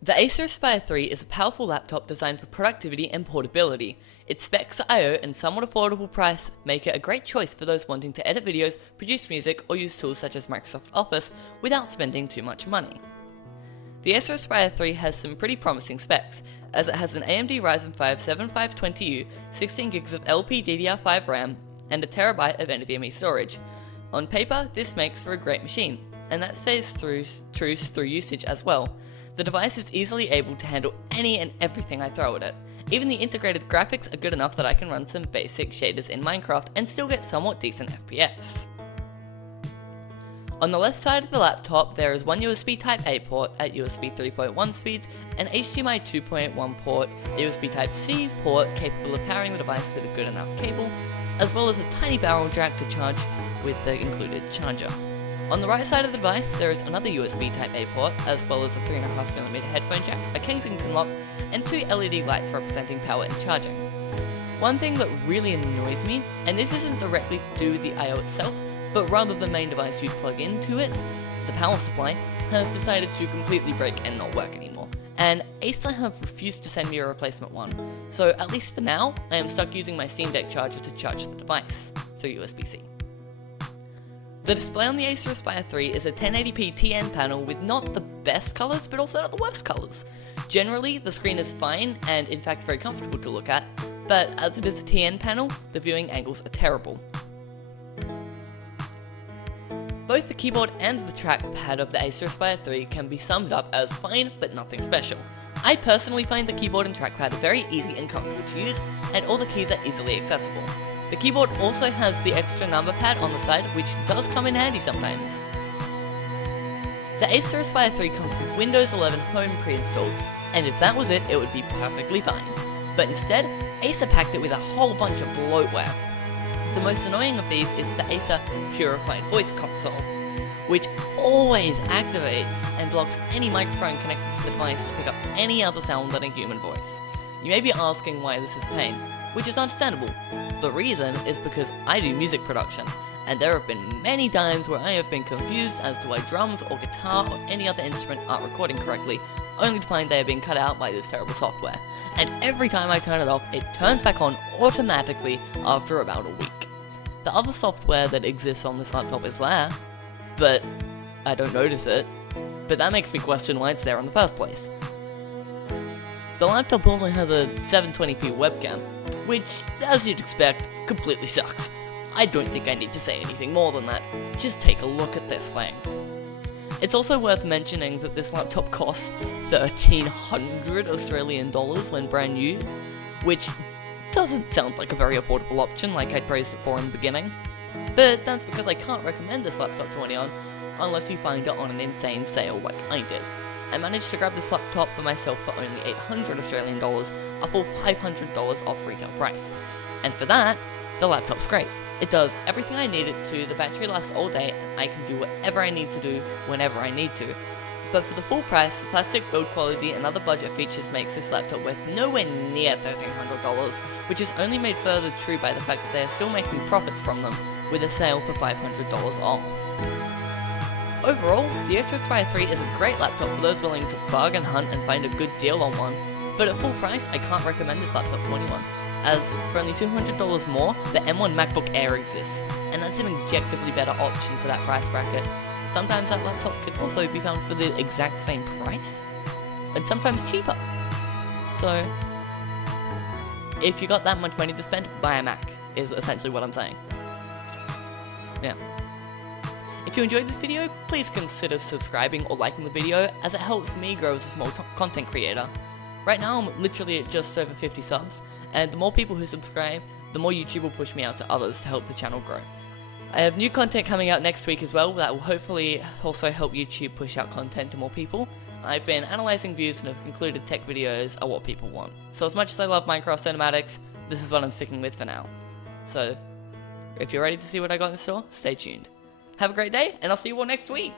The Acer Aspire 3 is a powerful laptop designed for productivity and portability. Its specs, I/O, and somewhat affordable price make it a great choice for those wanting to edit videos, produce music, or use tools such as Microsoft Office without spending too much money. The Acer Aspire 3 has some pretty promising specs, as it has an AMD Ryzen 5 7520U, 16GB of LPDDR5 RAM, and a terabyte of NVMe storage. On paper, this makes for a great machine, and that stays true through usage as well. The device is easily able to handle any and everything I throw at it. Even the integrated graphics are good enough that I can run some basic shaders in Minecraft and still get somewhat decent FPS. On the left side of the laptop, there is one USB Type-A port at USB 3.1 speeds, an HDMI 2.1 port, a USB Type-C port capable of powering the device with a good enough cable, as well as a tiny barrel jack to charge with the included charger. On the right side of the device, there is another USB Type-A port, as well as a 3.5mm headphone jack, a Kensington lock, and two LED lights representing power and charging. One thing that really annoys me, and this isn't directly to do with the I/O itself, but rather the main device you plug into it, the power supply, has decided to completely break and not work anymore. And Acer have refused to send me a replacement one, so at least for now, I am stuck using my Steam Deck charger to charge the device through USB-C. The display on the Acer Aspire 3 is a 1080p TN panel with not the best colours, but also not the worst colours. Generally, the screen is fine and in fact very comfortable to look at, but as it is a TN panel, the viewing angles are terrible. Both the keyboard and the trackpad of the Acer Aspire 3 can be summed up as fine, but nothing special. I personally find the keyboard and trackpad very easy and comfortable to use, and all the keys are easily accessible. The keyboard also has the extra number pad on the side, which does come in handy sometimes. The Acer Aspire 3 comes with Windows 11 Home pre-installed, and if that was it, it would be perfectly fine. But instead, Acer packed it with a whole bunch of bloatware. The most annoying of these is the Acer Purified Voice Console, which always activates and blocks any microphone connected to the device to pick up any other sound than a human voice. You may be asking why this is a pain, which is understandable. The reason is because I do music production, and there have been many times where I have been confused as to why drums or guitar or any other instrument aren't recording correctly, only to find they are being cut out by this terrible software. And every time I turn it off, it turns back on automatically after about a week. The other software that exists on this laptop is there, but I don't notice it, but that makes me question why it's there in the first place. The laptop also has a 720p webcam, which, as you'd expect, completely sucks. I don't think I need to say anything more than that, just take a look at this thing. It's also worth mentioning that this laptop costs 1,300 Australian dollars when brand new, which doesn't sound like a very affordable option like I praised it for in the beginning. But that's because I can't recommend this laptop to anyone unless you find it on an insane sale like I did. I managed to grab this laptop for myself for only 800 Australian dollars, a full $500 off retail price. And for that, the laptop's great. It does everything I need it to, the battery lasts all day, and I can do whatever I need to do whenever I need to. But for the full price, the plastic build quality and other budget features makes this laptop worth nowhere near $1,300, which is only made further true by the fact that they are still making profits from them, with a sale for $500 off. Overall, the Acer Aspire 3 is a great laptop for those willing to bargain hunt and find a good deal on one, but at full price, I can't recommend this laptop to anyone, as for only $200 more, the M1 MacBook Air exists, and that's an objectively better option for that price bracket. Sometimes that laptop can also be found for the exact same price, and sometimes cheaper. So, if you got that much money to spend, buy a Mac, is essentially what I'm saying. Yeah. If you enjoyed this video, please consider subscribing or liking the video, as it helps me grow as a small content creator. Right now I'm literally at just over 50 subs, and the more people who subscribe, the more YouTube will push me out to others to help the channel grow. I have new content coming out next week as well that will hopefully also help YouTube push out content to more people. I've been analysing views and have concluded tech videos are what people want. So as much as I love Minecraft cinematics, this is what I'm sticking with for now. So, if you're ready to see what I got in store, stay tuned. Have a great day, and I'll see you all next week!